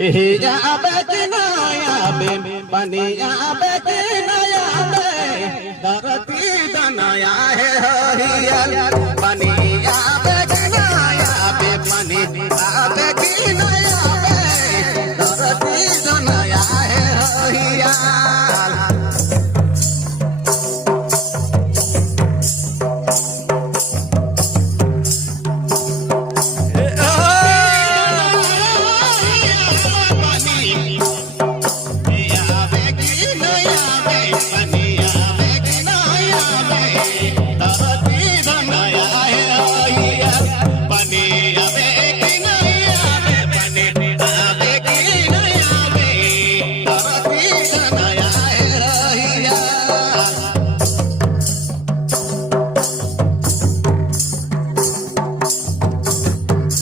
हे आबे कि ना आबे पानी आबे कि ना आबे धरती दनाया है हरियल पानी